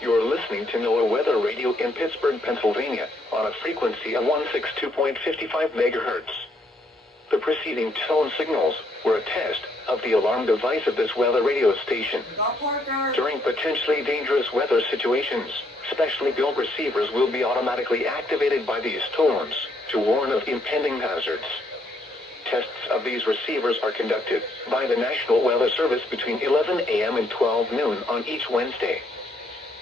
You're listening to NOAA Weather Radio in Pittsburgh, Pennsylvania, on a frequency of 162.55 megahertz. The preceding tone signals were a test of the alarm device of this weather radio station. During potentially dangerous weather situations, specially built receivers will be automatically activated by these tones to warn of impending hazards. Tests of these receivers are conducted by the National Weather Service between 11 a.m. and 12 noon on each Wednesday.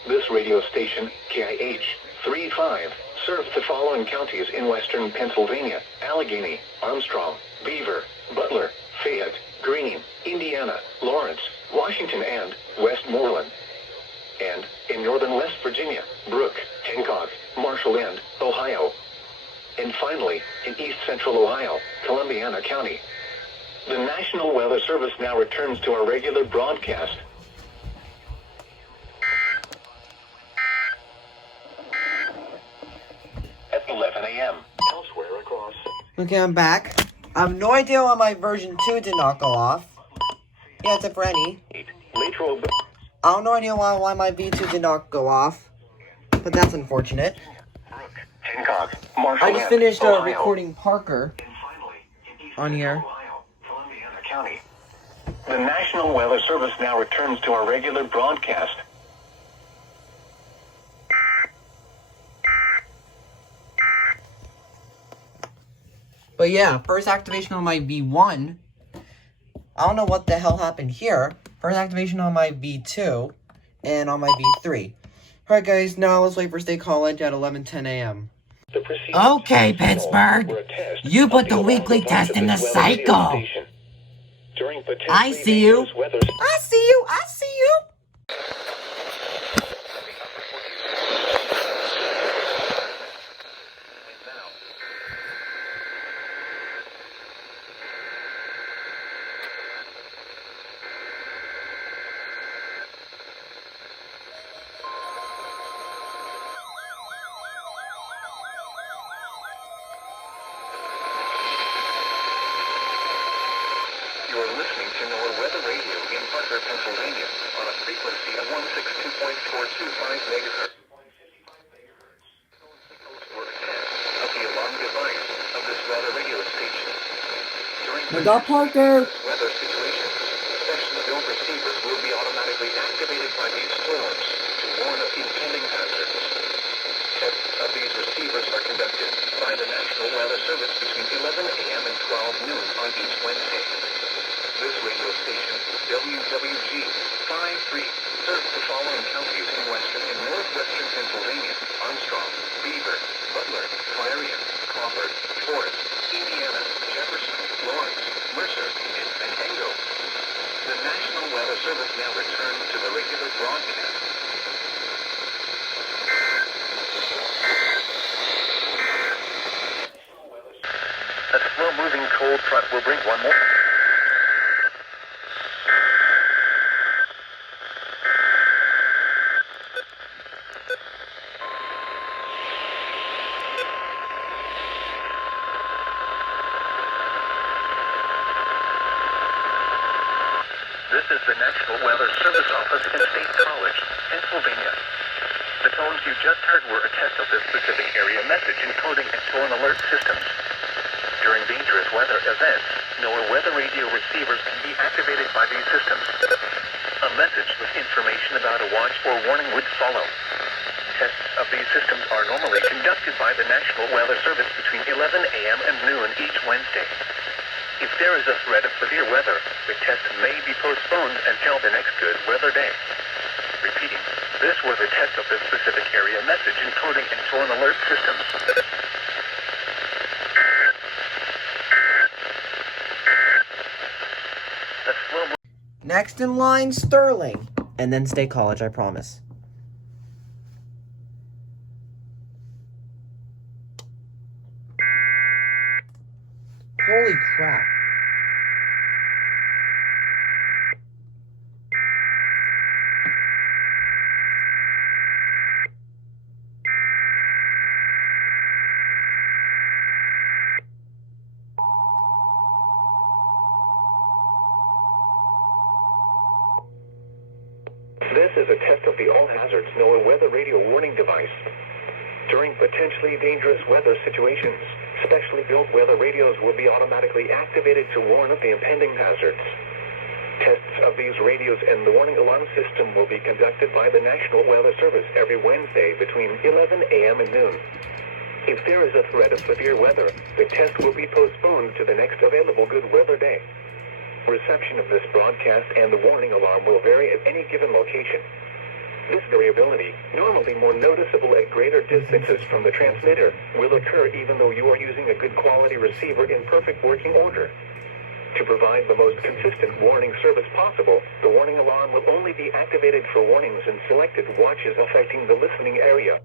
This radio station, KIH 35, serves the following counties in western Pennsylvania: Allegheny, Armstrong, Beaver, Butler, Fayette, Greene, Indiana, Lawrence, Washington, and Westmoreland. And in northern West Virginia, Brooke, Hancock, Marshall, and Ohio. And finally, in east central Ohio, Columbiana County. The National Weather Service now returns to our regular broadcast. At 11 a.m. elsewhere across. Okay, I'm back. I have no idea why my version 2 did not go off. Yeah, it's a for any. I have no idea why my V2 did not go off. But that's unfortunate. Hancock, Marshall, I just finished recording Parker on here. Columbiana County. The National Weather Service now returns to our regular broadcast. But yeah, first activation on my V1. I don't know what the hell happened here. First activation on my V2 and on my V3. Alright guys, now let's wait for State College at 11:10 a.m. Okay, Pittsburgh. You put the weekly test in the cycle. I see you. I see you. I see you. You are listening to NOAA Weather Radio in Parker, Pennsylvania, on a frequency of 162.425 megahertz. Of the alarm device of this weather radio station. During Parker. weather situations, specially built receivers will be automatically activated by these storms to warn of impending hazards. Tests of these receivers are conducted by the National Weather Service between 11 a.m. and 12 noon on each Wednesday. This radio station, WWG 53, serves the following counties in western and northwestern Pennsylvania: Armstrong, Beaver, Butler, Clarion, Crawford, Forest, Indiana, Jefferson, Lawrence, Mercer, and Venango. The National Weather Service now returns to the regular broadcast. A slow-moving cold front will bring one more. This is the National Weather Service Office in State College, Pennsylvania. The tones you just heard were a test of the specific area message encoding and tone alert systems. During dangerous weather events, NOAA weather radio receivers can be activated by these systems. A message with information about a watch or warning would follow. Tests of these systems are normally conducted by the National Weather Service between 11 a.m. and noon each Wednesday. If there is a threat of severe weather, the test may be postponed until the next good weather day. Repeating, this was a test of the specific area message encoding and tone alert systems. Next in line, Sterling. And then State College, I promise. Holy crap. This is a test of the All Hazards NOAA weather radio warning device. During potentially dangerous weather situations, specially built weather radios will be automatically activated to warn of the impending hazards. Tests of these radios and the warning alarm system will be conducted by the National Weather Service every Wednesday between 11 a.m. and noon. If there is a threat of severe weather, the test will be postponed to the next available good weather day. Reception of this broadcast and the warning alarm will vary at any given location. This variability, normally more noticeable at greater distances from the transmitter, will occur even though you are using a good quality receiver in perfect working order. To provide the most consistent warning service possible, the warning alarm will only be activated for warnings in selected watches affecting the listening area.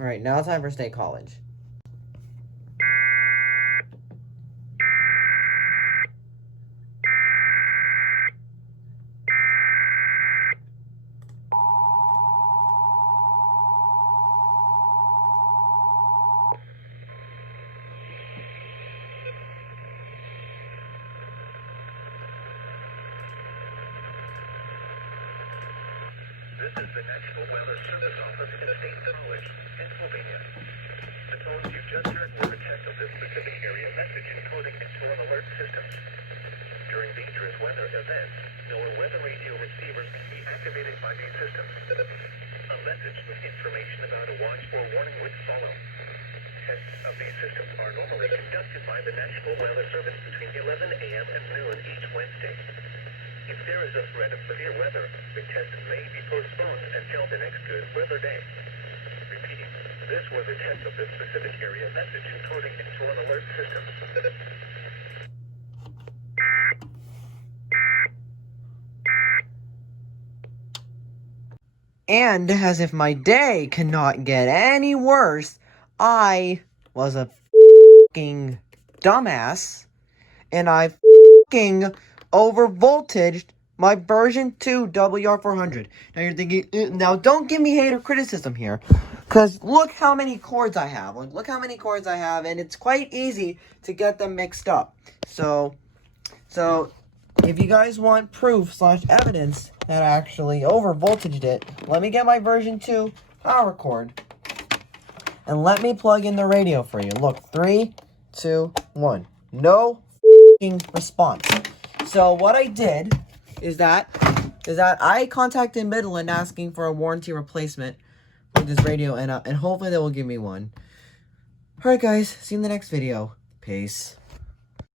Alright, now it's time for State College. This is the National Weather Service Office in State College, Pennsylvania. The tones you just heard were a test of this specific area message encoding into an alert system. During dangerous weather events, NOAA weather radio receivers can be activated by these systems. A message with information about a watch or warning would follow. Tests of these systems are normally conducted by the National Weather Service between 11 a.m. and noon each Wednesday. If there is a threat of severe weather, the test may be postponed until the next good weather day. Repeating, this was a test of the specific area message encoding into an alert system. And as if my day cannot get any worse, I was a f***ing dumbass, and I f***ing overvoltaged my version 2 WR400. Now you're thinking, now don't give me hate or criticism here, because look how many cords I have. Look how many cords I have, and it's quite easy to get them mixed up. So if you guys want proof / evidence that I actually overvoltaged it, let me get my version 2 power cord, and let me plug in the radio for you. Look, 3, 2, 1. No f***ing response. So what I did is that I contacted Midland asking for a warranty replacement for this radio, and hopefully they will give me one. Alright guys, see you in the next video. Peace.